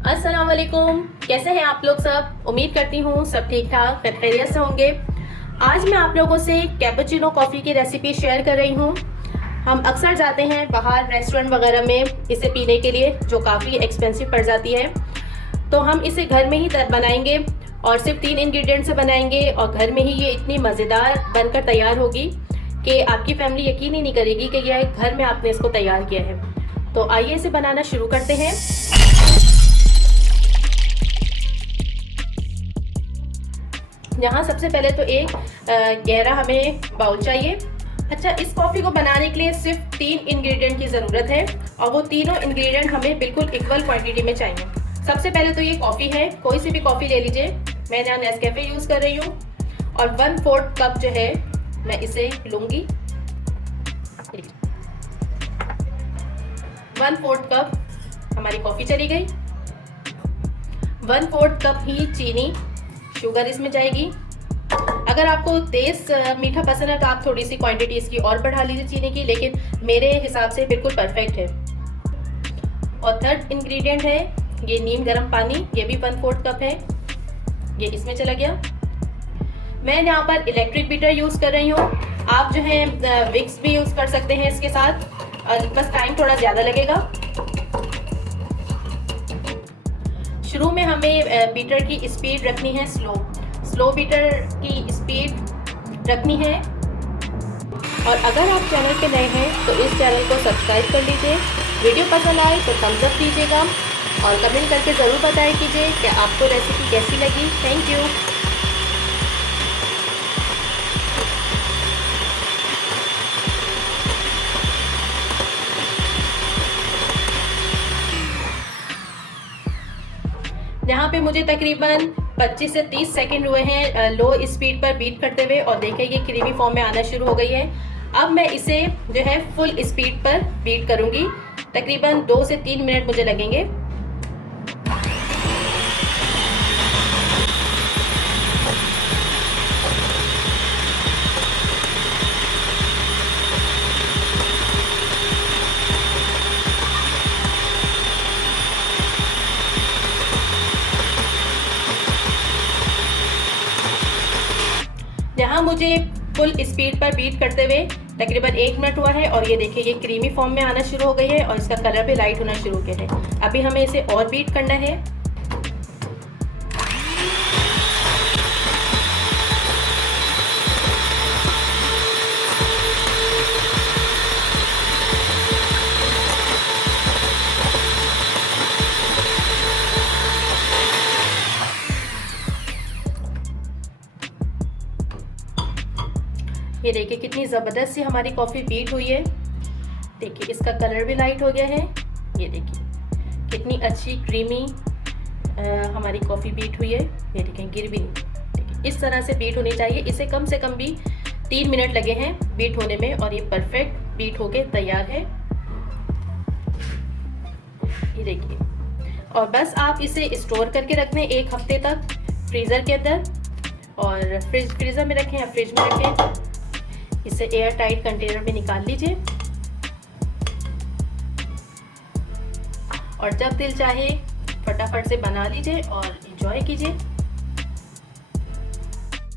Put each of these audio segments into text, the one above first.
अस्सलाम वालेकुम। कैसे हैं आप लोग सब? उम्मीद करती हूँ सब ठीक ठाक खैरियत से होंगे। आज मैं आप लोगों से कैपुचिनो कॉफ़ी की रेसिपी शेयर कर रही हूँ। हम अक्सर जाते हैं बाहर रेस्टोरेंट वगैरह में इसे पीने के लिए, जो काफ़ी एक्सपेंसिव पड़ जाती है। तो हम इसे घर में ही बनाएंगे और सिर्फ 3 इंग्रेडिएंट से बनाएंगे और घर में ही ये इतनी मज़ेदार बनकर तैयार होगी कि आपकी फैमिली यकीन ही नहीं करेगी कि यह घर में आपने इसको तैयार किया है। तो आइए इसे बनाना शुरू करते हैं। यहाँ सबसे पहले तो एक गहरा हमें बाउल चाहिए। अच्छा, इस कॉफ़ी को बनाने के लिए सिर्फ 3 इंग्रेडिएंट की ज़रूरत है और वो तीनों इंग्रेडिएंट हमें बिल्कुल इक्वल क्वांटिटी में चाहिए। सबसे पहले तो ये कॉफ़ी है, कोई सी भी कॉफ़ी ले लीजिए। मैं यहाँ नेस्कैफे यूज़ कर रही हूँ और 1/4 कप जो है मैं इसे लूँगी। 1/4 कप हमारी कॉफ़ी चली गई। 1/4 कप ही चीनी, शुगर इसमें जाएगी। अगर आपको तेज़ मीठा पसंद है तो आप थोड़ी सी क्वांटिटी इसकी और बढ़ा लीजिए चीनी की, लेकिन मेरे हिसाब से बिल्कुल परफेक्ट है। और थर्ड इंग्रेडिएंट है ये नीम गर्म पानी, ये भी 1/4 कप है, ये इसमें चला गया। मैं यहाँ पर इलेक्ट्रिक बीटर यूज़ कर रही हूँ। आप जो है विक्स भी यूज़ कर सकते हैं इसके साथ, बस टाइम थोड़ा ज़्यादा लगेगा। शुरू में हमें बीटर की स्पीड रखनी है स्लो बीटर की स्पीड रखनी है। और अगर आप चैनल पे नए हैं तो इस चैनल को सब्सक्राइब कर लीजिए। वीडियो पसंद आए तो थम्स अप दीजिएगा और कमेंट करके ज़रूर बताया कीजिए कि आपको रेसिपी कैसी लगी। Thank you. यहाँ पे मुझे तकरीबन 25 से 30 सेकंड हुए हैं लो स्पीड पर बीट करते हुए और देखिए ये क्रीमी फॉर्म में आना शुरू हो गई है। अब मैं इसे जो है फुल स्पीड पर बीट करूँगी। तकरीबन 2 से 3 मिनट मुझे लगेंगे। यहाँ मुझे फुल स्पीड पर बीट करते हुए तकरीबन 1 मिनट हुआ है और ये देखिए ये क्रीमी फॉर्म में आना शुरू हो गई है और इसका कलर भी लाइट होना शुरू हो गया है। अभी हमें इसे और बीट करना है। ये देखिए कितनी ज़बरदस्त सी हमारी कॉफ़ी बीट हुई है। देखिए इसका कलर भी लाइट हो गया है। ये देखिए कितनी अच्छी क्रीमी हमारी कॉफ़ी बीट हुई है। ये देखें गिर भी नहीं। देखिए इस तरह से बीट होनी चाहिए। इसे कम से कम भी 3 मिनट लगे हैं बीट होने में और ये परफेक्ट बीट होके तैयार है। ये देखिए, और बस आप इसे स्टोर करके रख दें 1 हफ्ते तक फ्रीज़र के अंदर, और फ्रीज़र में रखें या फ्रिज में रखें। इसे एयर टाइट कंटेनर में निकाल लीजिए और जब दिल चाहे फटाफट से बना लीजिए और एंजॉय कीजिए।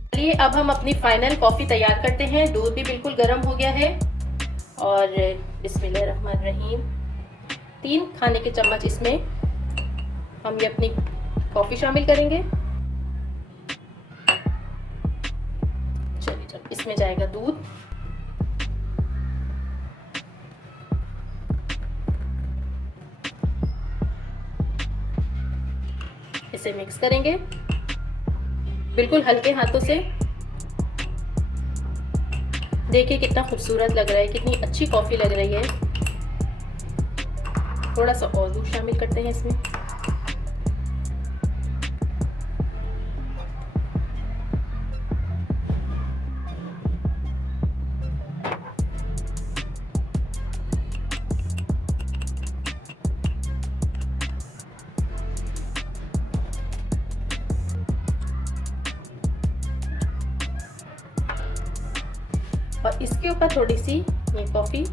चलिए अब हम अपनी फाइनल कॉफ़ी तैयार करते हैं। दूध भी बिल्कुल गर्म हो गया है और बिस्मिल्लाहिर्रहमानिर्रहीम 3 खाने के चम्मच इसमें हम ये अपनी कॉफ़ी शामिल करेंगे। चलिए इसमें जाएगा दूध। इसे मिक्स करेंगे बिल्कुल हल्के हाथों से। देखिए कितना खूबसूरत लग रहा है, कितनी अच्छी कॉफ़ी लग रही है। थोड़ा सा और दूध शामिल करते हैं इसमें। और इसके ऊपर थोड़ी सी ये कॉफ़ी,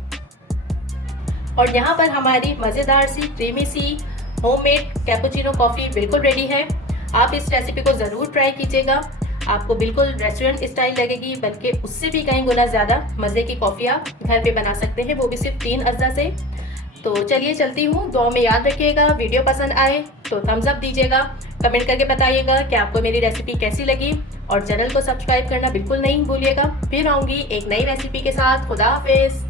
और यहाँ पर हमारी मज़ेदार सी क्रीमी सी होममेड कैपुचिनो कॉफ़ी बिल्कुल रेडी है। आप इस रेसिपी को ज़रूर ट्राई कीजिएगा। आपको बिल्कुल रेस्टोरेंट स्टाइल लगेगी, बल्कि उससे भी कहीं गुना ज़्यादा मज़े की कॉफ़ी आप घर पे बना सकते हैं, वो भी सिर्फ 3 अज्जा से। तो चलिए चलती हूँ। दुआ में याद रखिएगा। वीडियो पसंद आए तो थम्स अप दीजिएगा, कमेंट करके बताइएगा कि आपको मेरी रेसिपी कैसी लगी, और चैनल को सब्सक्राइब करना बिल्कुल नहीं भूलिएगा। फिर आऊँगी एक नई रेसिपी के साथ। खुदा हाफिज़।